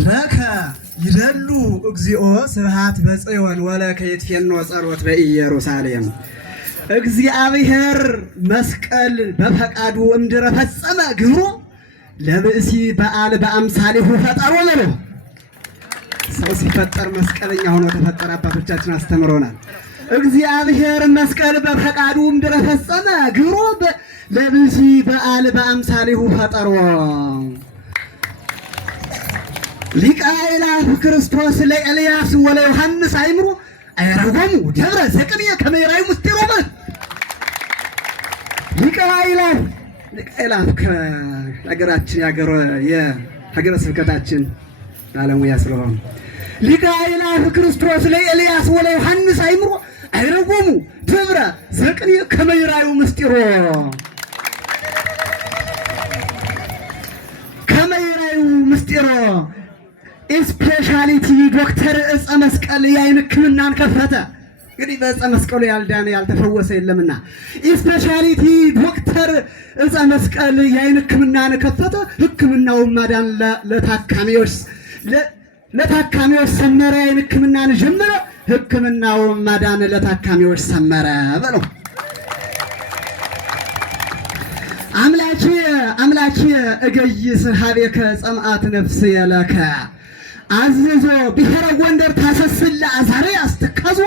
ለከ ይደሉ እግዚኦ ስብሐት በጽዮን ወለከ ይትፌኖ ጸሎት በኢየሩሳሌም። እግዚአብሔር መስቀል በፈቃዱ እምድረ ፈጸመ ግብሮ ለብእሲ በዓል በአምሳሌሁ ፈጠሮ ነው። ሰው ሲፈጠር መስቀለኛ ሆኖ ተፈጠረ። አባቶቻችን አስተምሮናል። እግዚአብሔር መስቀል በፈቃዱ እምድረ ፈጸመ ግብሮ ለብእሲ በዓል በአምሳሌሁ ፈጠሮ ሊቀ አእላፍ ክርስቶስ ለኤልያስ ወለዮሐንስ አይምሮ አይረጎሙ ደብረ ዘቅንየ ከመ ይራዩ ምስጢሮሙ። ሊቀ አእላፍ ከሀገራችን የሀገረ ስብከታችን ባለሙያ ስለሆነ ሊቀ አእላፍ ክርስቶስ ለኤልያስ ወለዮሐንስ አይምሮ አይረጎሙ ደብረ ዘቅንየ ከመ ይራዩ ምስጢሮ ከመ ይራዩ ምስጢሮ ስፔሻሊቲ ዶክተር ዕፀ መስቀል የዓይን ሕክምናን ከፈተ። እንግዲህ በዕፀ መስቀሉ ያልዳነ ያልተፈወሰ የለምና ስፔሻሊቲ ዶክተር ዕፀ መስቀል የዓይን ሕክምናን ከፈተ። ሕክምናውን ማዳን ለታካሚዎች ሰመረ። የዓይን ሕክምናን ጀመረ። ሕክምናውን ማዳን ለታካሚዎች ሰመረ በለው። አምላኬ እገይስ ሀቤከ ጸምአት ነፍስ የለከ አዘዞ ብሔረ ጎንደር ታሰስላ አዛርያስ ትካዞ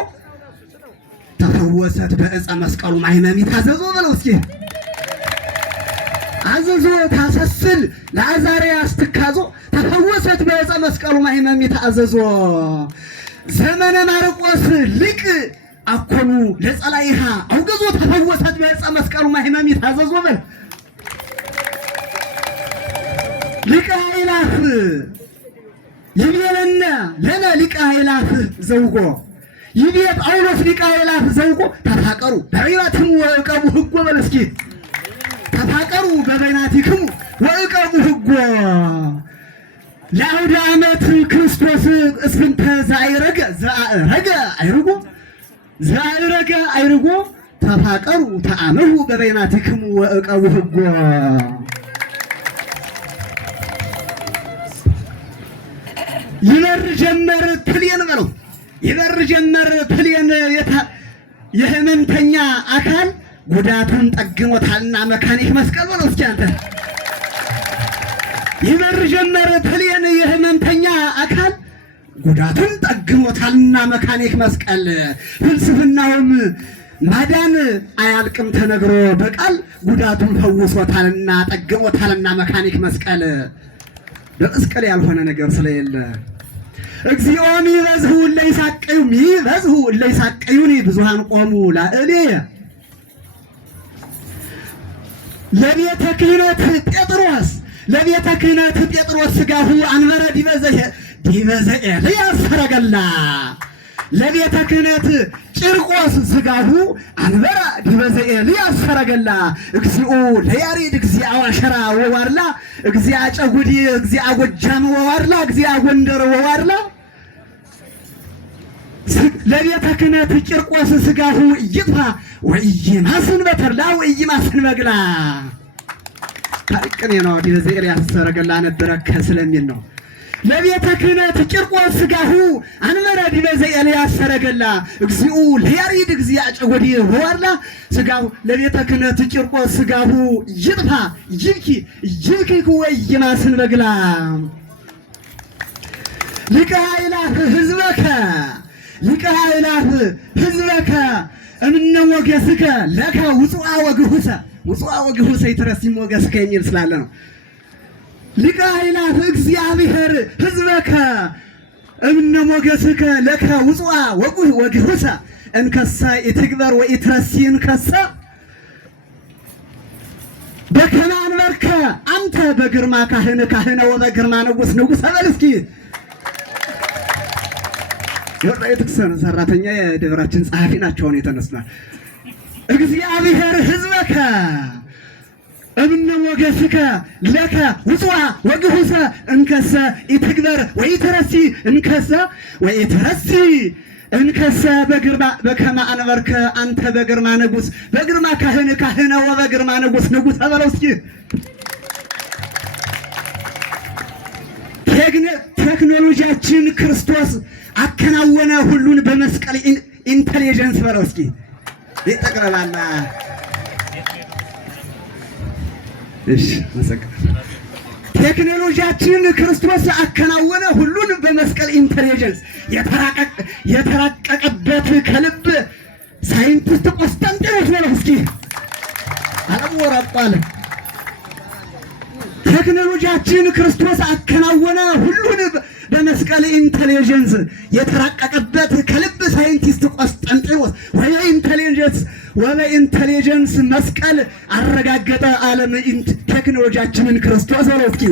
ተፈወሰት በዕፀ መስቀሉ ማይመሚ ታዘዞ በለው እስኪ። አዘዞ ታሰስል ለአዛርያስ ትካዞ ተፈወሰት በዕፀ መስቀሉ ማይመሚ ታዘዞ ዘመነ ማርቆስ ሊቅ አኮኑ ለጸላይሃ አውገዞ ተፈወሰት በዕፀ መስቀሉ ማይመሚ ታዘዞ በል። ሊቀ አእላፍ ይቤለነ ለነ ሊቀ አእላፍ ዘውጎ ይቤ ጳውሎስ ሊቀ አእላፍ ዘውጎ ተፋቀሩ በበይናቲክሙ ወዕቀቡ ሕጎ በል እስኪ። ተፋቀሩ በበይናቲክሙ ወዕቀቡ ሕጎ ለአውደ ዓመት ክርስቶስ እስፍንተ ዘአይረገ አይርጎ ተፋቀሩ ተአመሁ በበይናቲክሙ ወዕቀቡ ሕጎ ይበር ጀመር ፕሌን በለው። ይበር ጀመር ፕሌን የህመምተኛ አካል ጉዳቱን ጠግኖታልና መካኒክ መስቀል በለው እስኪ አንተ። ይበር ጀመር ፕሌን የህመምተኛ አካል ጉዳቱን ጠግኖታልና መካኒክ መስቀል። ፍልስፍናውም ማዳን አያልቅም ተነግሮ በቃል ጉዳቱን ፈውሶታልና ጠግኖታልና መካኒክ መስቀል። በመስቀል ያልሆነ ነገር ስለሌለ እግዚኦ ሚበዝሁ እለይሳቀዩኒ ብዙሃን ቆሙ ላዕሌ ለቤተ ክህነት ጴጥሮስ ሥጋሁ አንበረ ዲበዘ ኤልያስ ሰረገላ። ለቤተ ክህነት ጭርቆስ ሥጋሁ አንበረ ዲበዘ ኤልያስ ሰረገላ። እግዚኦ ለያሬድ እግዚአ ዋሸራ ወዋርላ እግዚአ ጨጉዲ እግዚአ ጎጃም ወዋርላ እግዚአ ጎንደር ወዋርላ። ለቤተ ክህነት ጭርቆስ ሥጋሁ ይጥፋ ወኢይማስን በተርላ ወኢይማስን በግላ። ታሪቅኔ ነው። ዲበዘ ኤልያስ ሰረገላ ነበረ ስለሚል ነው። ለቤተ ክህነት ጭርቆስ ሥጋሁ አንበረ ዲበዘ ኤልያስ ሰረገላ። እግዚኦ ለያሬድ እግዚአ ጨጉዲ ወዋርላ ሥጋሁ ለቤተ ክህነት ጭርቆስ ሥጋሁ ይጥፋ ይብኪ ወኢይማስን በግላ። ሊቀ አእላፍ ሕዝበከ እምነ ሞገስከ ለከ ውፅዋ ወግሁሰ ይትረሲም ሞገስከ የሚል ስላለ ነው። ሊቀ አእላፍ እግዚአብሔር ሕዝበከ እምነ ሞገስከ ለከ ውፅዋ ወግሁሰ እንከሰ ኢትግበር ወኢትረሲ እንከሰ በከመ አንበርከ አንተ በግርማ ካህነ ወበግርማ ንጉሥ በል እስኪ። የወጣይትክሰን ሰራተኛ የደብራችን ጸሐፊ ናቸው የተነሱናል። እግዚአብሔር ሕዝበከ እምነ ሞገስከ ለከ ውፅዋ ወግሁሰ እንከሰ ኢትግበር እንከሰ በከመ አንበርከ አንተ በግርማ ንጉሥ በግርማ ካህነ ወበግርማ ንጉሥ በለው እስኪ። ቴክኖሎጂያችን ክርስቶስ አከናወነ ሁሉን በመስቀል ኢንተሊጀንስ በለው እስኪ ይጠቅላላ። እሺ ቴክኖሎጂያችን ክርስቶስ አከናወነ ሁሉን በመስቀል ኢንተሊጀንስ የተራቀቀበት ከልብ ሳይንቲስት ቆስጠንጢኖስ በለው እስኪ ዓለም ወራቋል። ቴክኖሎጂያችን ክርስቶስ አከናወነ ሁሉን በመስቀል ኢንተሊጀንስ የተራቀቀበት ከልብ ሳይንቲስት ቆስጠንጢኖስ ወደ ኢንተሊጀንስ መስቀል አረጋገጠ ዓለም ቴክኖሎጂያችንን ክርስቶስ በለው እስኪ።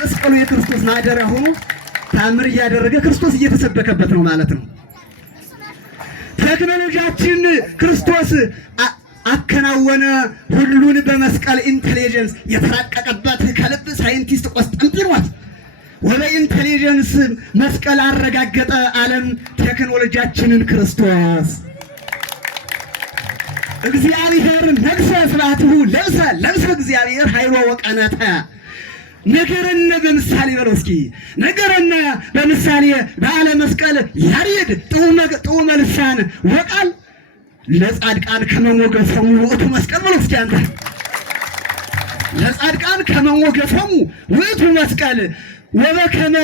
መስቀሉ የክርስቶስ ማደሪያ ሆኖ ታምር እያደረገ ክርስቶስ እየተሰበከበት ነው ማለት ነው። ቴክኖሎጂያችን ክርስቶስ አከናወነ ሁሉን በመስቀል ኢንተሊጀንስ የተራቀቀበት ከልብ ሳይንቲስት ቆስጠንጢኖስ ወደ ኢንተሊጀንስ መስቀል አረጋገጠ ዓለም ቴክኖሎጂያችንን ክርስቶስ። እግዚአብሔር ነግሠ ስብሐቲሁ ለብሰ እግዚአብሔር ኃይሎ ወቀነተ ነገረነ በምሳሌ በለው እስኪ ነገረነ በምሳሌ በዓለ መስቀል ያሬድ ጥዑመ ልሳን ወቃል ለጻድቃን ከመሞገሰሙ ውእቱ መስቀል በለው እስኪ አንተ ለጻድቃን ከመሞገሰሙ ውእቱ መስቀል ወበከመ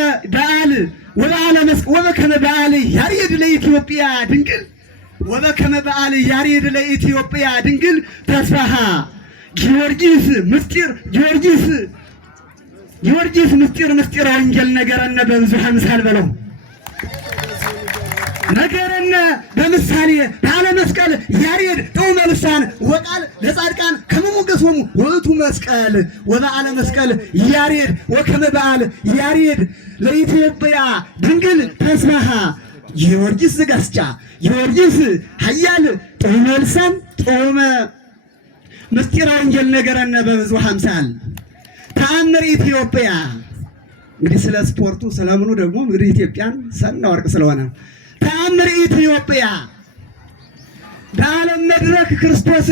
በዓል ያሬድ ለኢትዮጵያ ድንግል ወበከመ በዓል ያሬድ ለኢትዮጵያ ድንግል ተስፋሃ ጊዮርጊስ ምስጢር ወንጌል ነገረነ በብዙኃ ምሳል በለው ነገረነ በምሳሌ በዓለ መስቀል ያሬድ ጥዑመ ልሳን ወቃል ለጻድቃን ከመሞገሶሙ ውእቱ መስቀል ወበዓለ መስቀል ያሬድ ወከመ በዓል ያሬድ ለኢትዮጵያ ድንግል ተስፋሃ ጊዮርጊስ ዘጋስጫ ጊዮርጊስ ኃያል ጥዑመ ልሳን ጥዑመ ምስጢረ ወንጌል ነገረነ በብዙኃ ምሳል ተአምር ኢትዮጵያ። እንግዲህ ስለ ስፖርቱ ስለምኑ ደግሞ እንግዲህ ኢትዮጵያን ሰና ወርቅ ስለሆነ ተአምር ኢትዮጵያ በዓለም መድረክ ክርስቶስ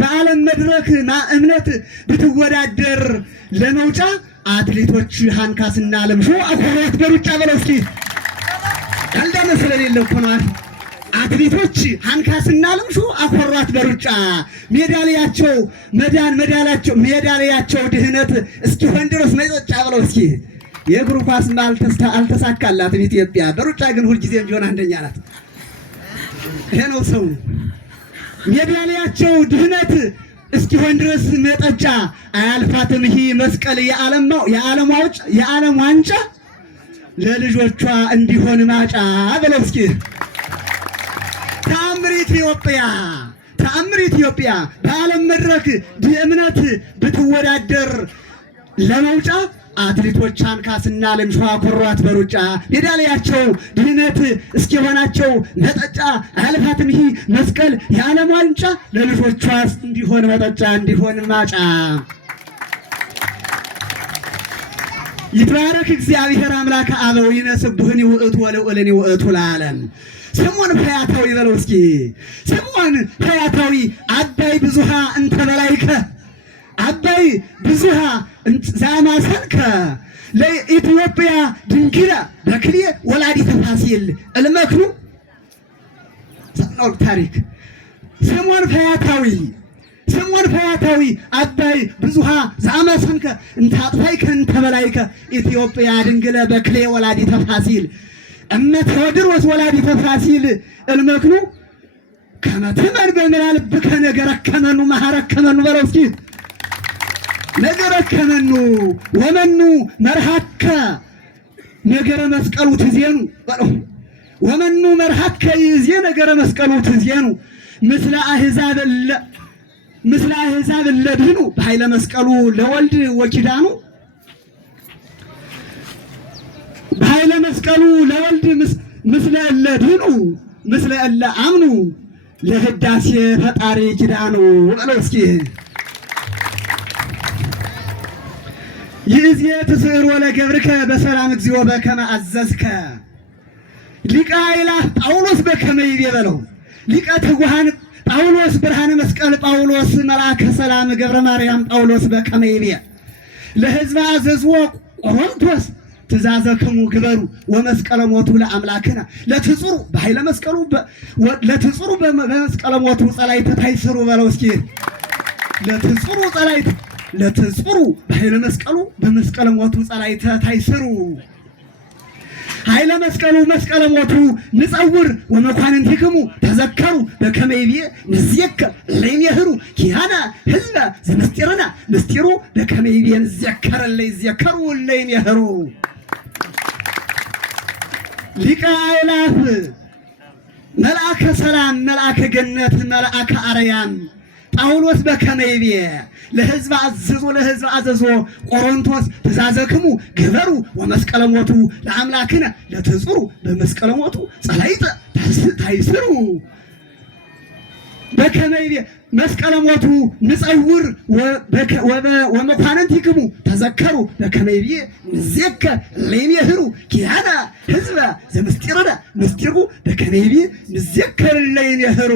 በዓለም መድረክ እምነት ብትወዳደር ለመውጫ አትሌቶች ሃንካስና ለምሾ አኮራት በሩጫ በለው እስኪ ቀልዳነ ስለሌለ እኮ ነው። አትሌቶች ሃንካስና ለምሾ አኮራት በሩጫ ሜዳሊያቸው ድህነት እስኪሆን ድረስ መጠጫ በለው እስኪ። የእግሩ ኳስ አልተሳካላትም ኢትዮጵያ፣ በሩጫ ግን ሁልጊዜም ቢሆን አንደኛ ናት። ይሄ ነው ሰው። ሜዳሊያቸው ድህነት እስኪሆን ድረስ መጠጫ አያልፋትም ይህ መስቀል የዓለም ዋንጫ ለልጆቿ እንዲሆን ማጫ በለው እስኪ። ተአምር ኢትዮጵያ በዓለም መድረክ እምነት ብትወዳደር ለመውጫ አትሌቶች ሃንካስና ለምሾ አኮሯት በሩጫ ሜዳሊያቸው ድህነት እስኪሆናቸው መጠጫ አያልፋትም ይህ መስቀል የዓለም ዋንጫ ለልጆቿ እንዲሆን መጠጫ እንዲሆን ማጫ። ይትባረክ እግዚአብሔር አምላከ አበዊነ ስቡሕኒ ውእቱ ወልዑልኒ ውእቱ ለዓለም። ስምዖን ፈያታዊ በለው እስኪ። ስምዖን ፈያታዊ አባይ ብዙሃ እንተ በላይከ አባይ ብዙሃ ዛማሰንከ ለኢትዮጵያ ድንግል በክልኤ ወላዲተ ፋሲል እልመክኑ ሰኖር ታሪክ። ስምዖን ፈያታዊ አባይ ብዙሃ ዛማሰንከ እንተ አጥፋይከ እንተ በላይከ ኢትዮጵያ ድንግል በክልኤ ወላዲተ ፋሲል እመ ቴዎድሮስ ወላዲተ ፋሲል እልመክኑ ከመ ትመን በምናልብከ ነገረከመኑ መሃረከመኑ በለው እስኪ ነገረከመኑ ወመኑ መርሃከ ነገረ መስቀሉ ትዜኑ በለው ወመኑ መርሃከ ይዜ ነገረ መስቀሉ ትዜኑ ምስለ አሕዛብ ለድህኑ በኃይለ መስቀሉ ለወልድ ወኪዳኑ በኃይለ መስቀሉ ለወልድ ምስለ ለድህኑ ምስለ እለ አምኑ ለህዳሴ ፈጣሪ ኪዳኑ በለው እስኪ። ይእዜ ትስዕር ወለገብርከ በሰላም እግዚኦ በከመ አዘዝከ ሊቀ አእላፍ ጳውሎስ በከመ ይቤ በለው ሊቀ ትጉሃን ጳውሎስ ብርሃነ መስቀል ጳውሎስ መልአከ ሰላም ገብረ ማርያም ጳውሎስ በከመ ይቤ ለሕዝበ አዘዝዎ ቆሮንቶስ ትእዛዘክሙ ግበሩ ወመስቀለ ሞቱ ለአምላክነ ለትጹሩ በኃይለ መስቀሉ ለትጹሩ በመስቀለ ሞቱ ጸላይተ ታይስሩ በለው እስኪ ለትጹሩ ጸላይተ ለትጹሩ በኃይለ መስቀሉ በመስቀለ ሞቱ ጸላይተ ታይስሩ ኃይለ መስቀሉ መስቀለ ሞቱ ንጸውር ወመኳንንቲክሙ ተዘከሩ በከመ ይቤ ንዜከር ለይሜህሩ ኪያነ ህዝበ ዘምስጢርነ ምስጢሩ በከመ ይቤ ንዜከር ለይዜከሩ ለይሜህሩ ሊቀ አእላፍ መልአከ ሰላም መልአከ ገነት መልአከ አርያም ጳውሎስ በከመ ይቤ ለሕዝብ አዘዞ ቆሮንቶስ ትእዛዘክሙ ግበሩ ወመስቀለ ሞቱ ለአምላክነ ለትጹሩ በመስቀለ ሞቱ ጸላይተ ታይስሩ በከመ ይቤ መስቀለ ሞቱ ንጸውር ወመኳንንቲክሙ ተዘከሩ በከመ ይቤ ንዜከር ለይሜህሩ ኪያነ ሕዝበ ዘምስጢርነ ምስጢሩ በከመ ይቤ ንዜከር ለይሜህሩ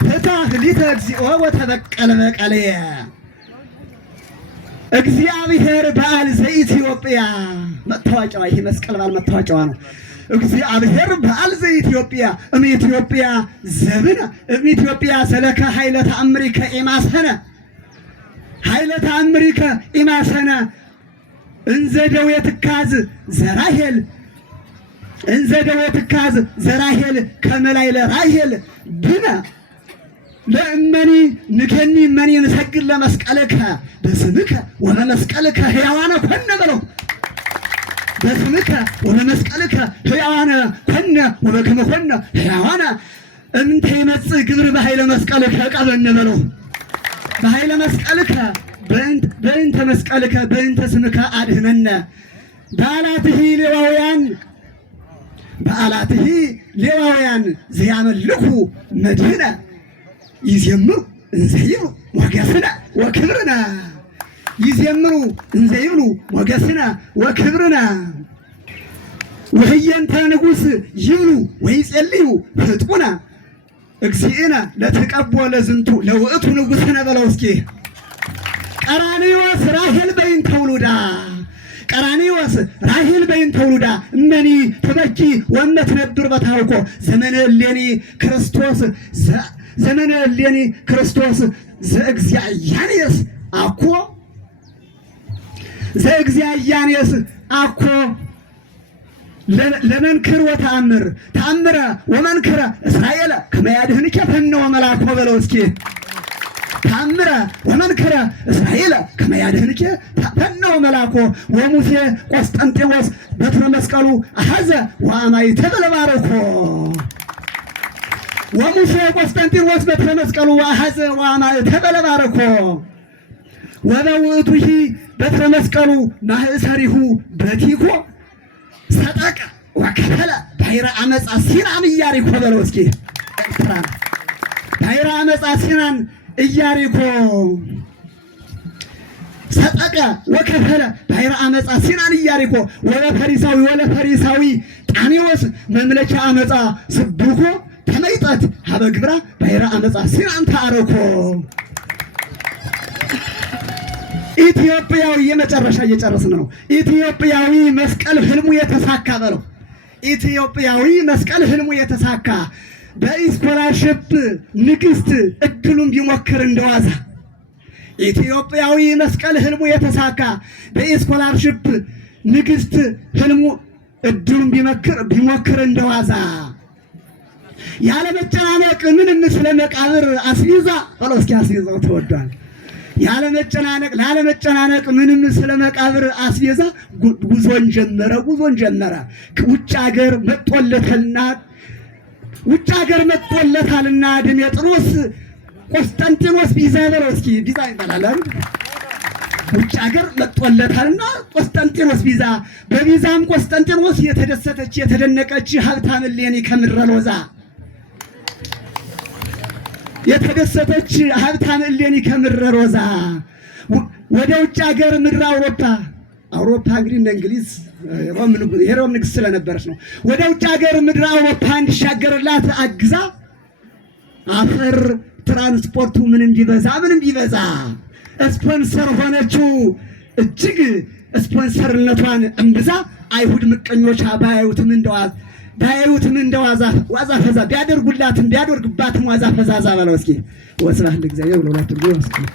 ፍታህ ሊተ እግዚኦ ወተበቀለ በቀልየ እግዚአብሔር በዓል ዘኢትዮጵያ መታወቂያዋ ይሄ መስቀል በዓል መታወቂያዋ ነው። እግዚአብሔር በዓል ዘኢትዮጵያ እምኢትዮጵያ ዘብነ እምኢትዮጵያ ሰለከ ኃይለ ተአምሪከ ኢማሰነ ኃይለ ተአምሪከ ኢማሰነ እንዘ ደዌ ትካዝ ዘራሄል እንዘ ደዌ ትካዝ ዘራሄል ከመላይ ለራሄል ብነ ለእመኒ ንከኒ እመኒ ንሰግድ ለመስቀልከ በስምከ ወለመስቀልከ ሕያዋነ ኮነ በለው በስምከ ወለመስቀልከ ሕያዋነ ኮነ ወበከመ ኮነ ሕያዋነ እምንተ ይመጽእ ግብር በኃይለ መስቀልከ ቀበነ በለው በኃይለ መስቀልከ በእንተ መስቀልከ በእንተ ስምከ አድህነነ በዓላትህ ሌዋውያን ዘያመልኩ መድህነ ይዘምሩ እንዘይብሉ ሞገስነ ወክብርነ ይዘምሩ እንዘይብሉ ሞገስነ ወክብርነ ወህየንተ ንጉሥ ይብሉ ወይጸልዩ ፍጡነ እግዚእነ ለተቀቦ ለዝንቱ ለውእቱ ንጉሥነ በለው እስኪ ቀራንዮስ ራሄል በይንተ ውሉዳ ቀራንዮስ ራሄል በይንተ ውሉዳ እመኒ ትበኪ ወእምትነብር በታውኮ ዘመነ እሌኒ ክርስቶስ ዘመነ እሌኒ ክርስቶስ ዘእግዚአብሔር አኮ ዘእግዚአብሔር አኮ ለመንክር ወተአምር ተአምረ ወመንክረ እስራኤል ከመ ያድኅንከ ፈነወ መልአኮ በለው እስኪ ተአምረ ወመንክረ እስራኤል ከመ ያድኅንከ ፈነወ መልአኮ ወሙሴ ቆስጠንጢኖስ በትረ መስቀሉ አሐዘ ወአማይተ በለባረኮ ወሙሴ ቆስጠንጢኖስ በትረ መስቀሉ አሐዘ ወአማይተ በለባረኮ ወበውእቱሂ በትረ መስቀሉ ማእሰሪሁ በቲኮ ሰጠቀ ወከፈለ ባሕረ ዓመፃ ሲናን ኢያሪኮ በለው እስኪ ኤርትራ ባሕረ ዓመፃ ሲናን ኢያሪኮ ሰጠቀ ወከፈለ ባሕረ ዓመፃ ሲናን ኢያሪኮ ወለፈሪሳዊ ጣኔዎስ መምለቻ ዓመፃ ስብኮ ተመይጠት ሀበ ግብራ ባሕረ ዓመፃ ሲናን ተአረኮ ኢትዮጵያዊ የመጨረሻ እየጨረስን ነው። ኢትዮጵያዊ መስቀል ህልሙ የተሳካ በለው ኢትዮጵያዊ መስቀል ህልሙ የተሳካ በስኮላርሽፕ ንግስት እድሉን ቢሞክር እንደዋዛ ኢትዮጵያዊ መስቀል ህልሙ የተሳካ በስኮላርሽፕ ንግስት ህልሙ እድሉን ቢሞክር እንደዋዛ ያለ መጨናነቅ ምንም ስለ መቃብር አስይዛ በለው እስኪ አስይዛው ተወዷል ያለ መጨናነቅ ምንም ስለ መቃብር አስይዛ ጉዞን ጀመረ ውጭ ሀገር መጥቶለታልና ድሜጥሮስ ቆስጠንጢኖስ ቢዛ በለው እስኪ ቢዛ ይባላል ውጭ ሀገር መጥቶለታልና ቆስጠንጢኖስ ቢዛ በቢዛም ቆስጠንጢኖስ የተደነቀች ሀብታም እሌኒ ከምድረ ሎዛ የተደሰተች ሀብታም እሌኒ ከምድረ ሎዛ ወደ ውጭ ሀገር ምድረ አውሮፓ እንግዲህ እንደ እንግሊዝ የሮም ንግሥት ስለነበረች ነው። ወደ ውጭ ሀገር ምድረ አውሮፓ እንዲሻገርላት አግዛ አፈር ትራንስፖርቱ ምንም ቢበዛ ስፖንሰር ሆነችው። እጅግ ስፖንሰርነቷን እምብዛ አይሁድ ምቀኞች ባያዩትም እንደዋዛ ፈዛ ቢያደርጉባትም ዋዛ ፈዛዛ ባለው እስኪ ወስብሐት ለእግዚአብሔር ወለወላዲቱ ድንግል